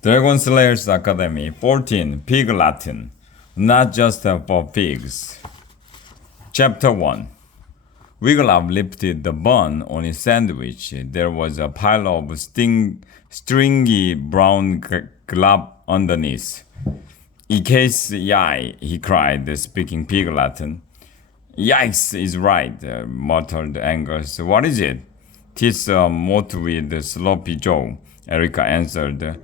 Dragon Slayers Academy 14 Pig Latin, not just for pigs. Chapter 1. Wiglaf lifted the bun on his sandwich. There was a pile of stringy brown glop underneath. "Icase yai," he cried, speaking pig Latin. "Yikes is right," muttered Angus. "What is it?" "'Tis a mot with Sloppy Joe," Erica answered.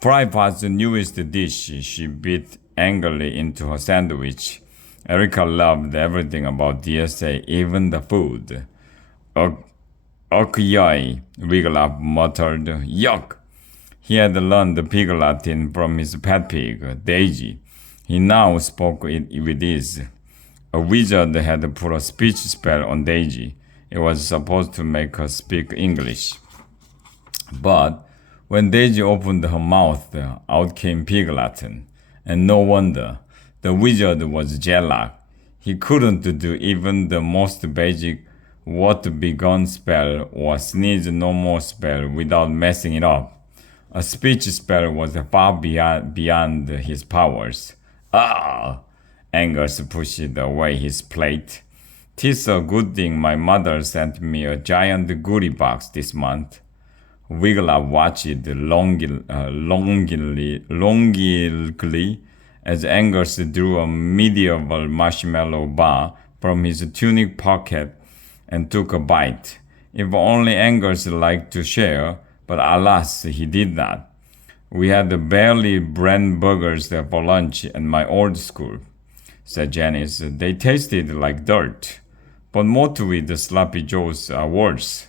Fry Pot's newest dish. She bit angrily into her sandwich. Erica loved everything about DSA, even the food. Yai, Wiglaf muttered. "Yuck!" He had learned the pig Latin from his pet pig, Daisy. He now spoke it with ease. A wizard had put a speech spell on Daisy. It was supposed to make her speak English. But when Daisy opened her mouth, out came pig Latin. And no wonder. The wizard was Jellock. He couldn't do even the most basic what begun spell or sneeze no more spell without messing it up. A speech spell was far beyond his powers. "Ah!" Angus pushed away his plate. "'Tis a good thing my mother sent me a giant goodie box this month." Wiglaf watched longingly as Angus drew a medieval marshmallow bar from his tunic pocket and took a bite. If only Angus liked to share, but alas, he did not. "We had barely bread burgers for lunch at my old school," said Janice. "They tasted like dirt. But mot with the Sloppy Joes are worse."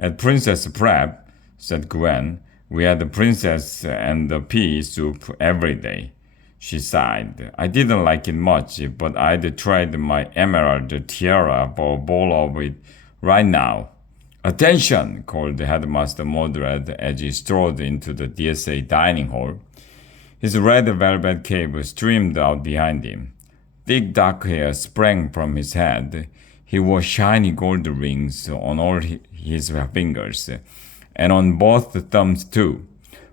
"At Princess Prep," said Gwen, "we had the princess and the pea soup every day." She sighed. "I didn't like it much, but I'd trade my emerald tiara for a bowl of it right now." "Attention!" called Headmaster Mordred as he strode into the DSA dining hall. His red velvet cape streamed out behind him. Thick dark hair sprang from his head. He wore shiny gold rings on all his fingers, and on both thumbs too.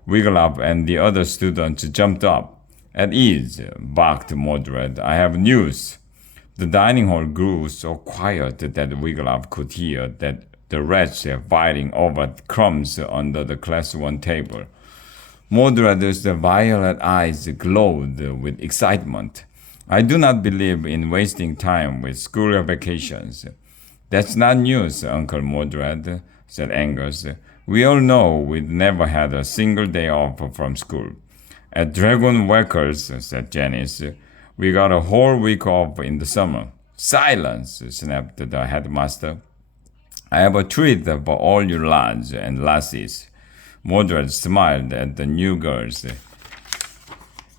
Wiglaf and the other students jumped up. "At ease," barked Mordred. "I have news." The dining hall grew so quiet that Wiglaf could hear that the rats fighting over crumbs under the class 1 table. Mordred's violet eyes glowed with excitement. "I do not believe in wasting time with school vacations." "That's not news, Uncle Mordred," said Angus. "We all know we've never had a single day off from school." "At Dragon Workers," said Janice, "we got a whole week off in the summer." "Silence!" snapped the headmaster. "I have a treat for all you lads and lassies." Mordred smiled at the new girls.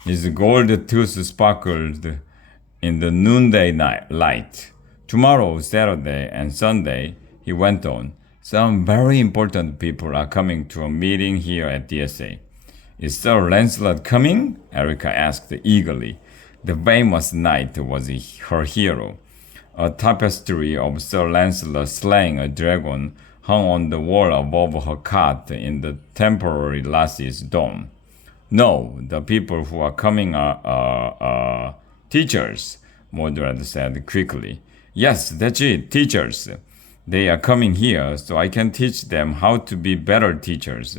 His gold tooth sparkled in the noonday light. "Tomorrow, Saturday, and Sunday," he went on, "some very important people are coming to a meeting here at DSA. "Is Sir Lancelot coming?" Erica asked eagerly. The famous knight was her hero. A tapestry of Sir Lancelot slaying a dragon hung on the wall above her cot in the temporary lassie's dome. "No, the people who are coming are teachers," Mordred said quickly. "Yes, that's it, teachers. They are coming here so I can teach them how to be better teachers.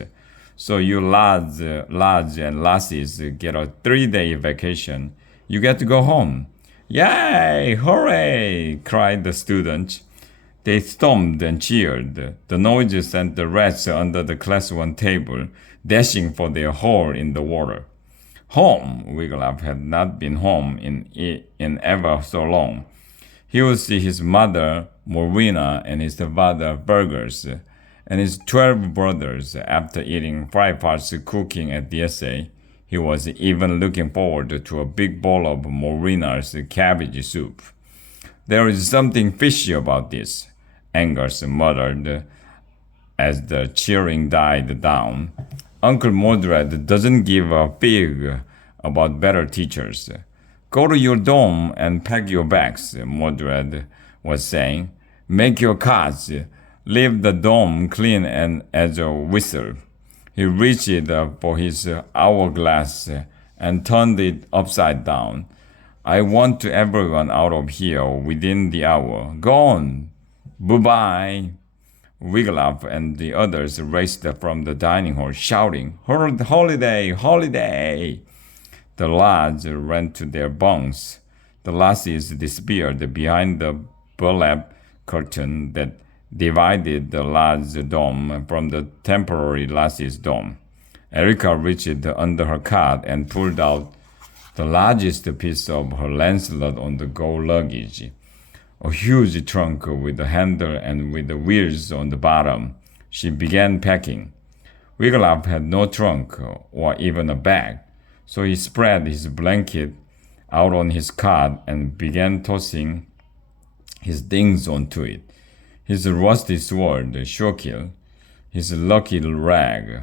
So you lads and lassies get a 3-day vacation. You get to go home." "Yay! Hooray!" cried the students. They stomped and cheered. The noise sent the rats under the class 1 table, dashing for their hole in the water. Home! Wiglaf had not been home in ever so long. He would see his mother, Morwina, and his father, Burgers, and his 12 brothers after eating Fry Pot's cooking at DSA. He was even looking forward to a big bowl of Morwina's cabbage soup. "There is something fishy about this," Angus muttered as the cheering died down. "Uncle Mordred doesn't give a fig about better teachers." "Go to your dome and pack your bags," Mordred was saying. "Make your cards. Leave the dome clean and as a whistle." He reached for his hourglass and turned it upside down. I want everyone out of here within the hour. Go on. Bye-bye. Wiglaf and the others raced from the dining hall, shouting, Holiday! Holiday! The lads ran to their bunks. The lassies disappeared behind the burlap curtain that divided the lads' dorm from the temporary lassies' dorm. Erica reached under her cot and pulled out the largest piece of her Lancelot on the go luggage, a huge trunk with a handle and with the wheels on the bottom. She began packing. Wiglaf had no trunk or even a bag, so he spread his blanket out on his cot and began tossing his things onto it. His rusty sword, Shokil, his lucky rag.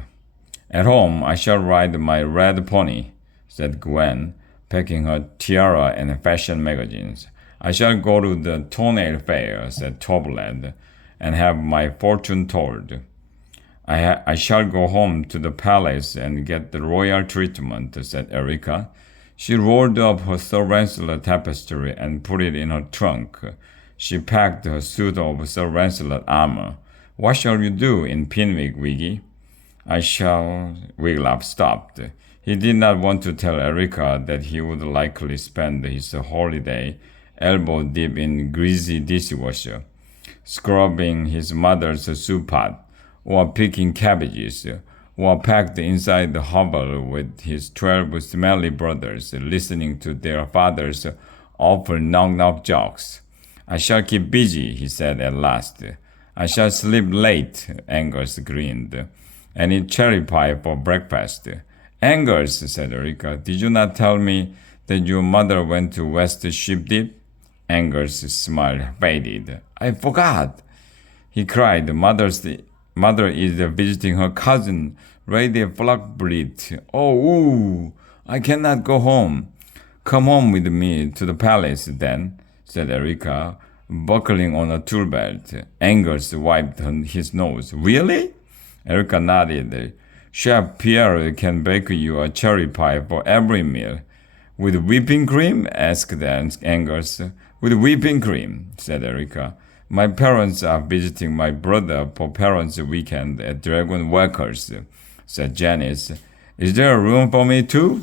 At home, I shall ride my red pony, said Gwen, packing her tiara and fashion magazines. I shall go to the toenail fair, said Toblad, and have my fortune told. I shall go home to the palace and get the royal treatment, said Erica. She rolled up her Sir Lancelot tapestry and put it in her trunk. She packed her suit of Sir Lancelot armor. What shall you do in Pinwick, Wiggy? I shall... Wiglaf stopped. He did not want to tell Erica that he would likely spend his holiday elbow deep in greasy dishwasher, scrubbing his mother's soup pot, or picking cabbages, or packed inside the hovel with his 12 smelly brothers, listening to their father's awful knock-knock jokes. I shall keep busy, he said at last. I shall sleep late, Angus grinned, and eat cherry pie for breakfast. Angus, said Erica, did you not tell me that your mother went to West Sheepdip? Angus' smile faded. I forgot, he cried. Mother is visiting her cousin, Lady Fluckbreed. Oh, ooh, I cannot go home. Come home with me to the palace, then, said Erica, buckling on a tool belt. Angus wiped his nose. Really? Erica nodded. Chef Pierre can bake you a cherry pie for every meal. With whipping cream? Asked Angus. With whipping cream, said Erica. My parents are visiting my brother for parents' weekend at Dragon Walkers, said Janice. Is there room for me too?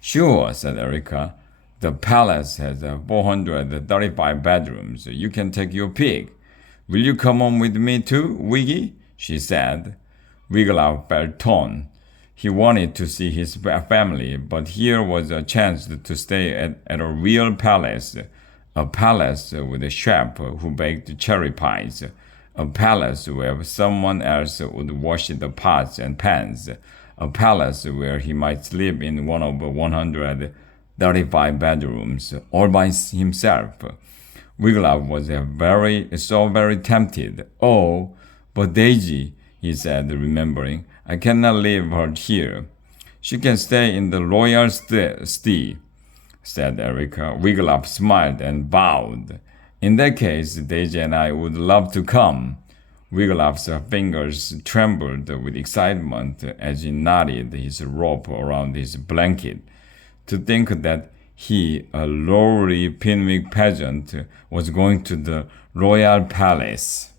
Sure, said Erica. The palace has 435 bedrooms. You can take your pick. Will you come on with me too, Wiggy? She said. Wiglaf felt torn. He wanted to see his family, but here was a chance to stay at a real palace. A palace with a chef who baked cherry pies. A palace where someone else would wash the pots and pans. A palace where he might sleep in one of 135 bedrooms, all by himself. Wiglaf was so very tempted. Oh, but Daisy, he said, remembering, I cannot leave her here. She can stay in the royal steed, said Erica. Wiglaf smiled and bowed. In that case, Daisy and I would love to come. Wiglaf's fingers trembled with excitement as he knotted his rope around his blanket. To think that he, a lowly Pinwick peasant, was going to the royal palace.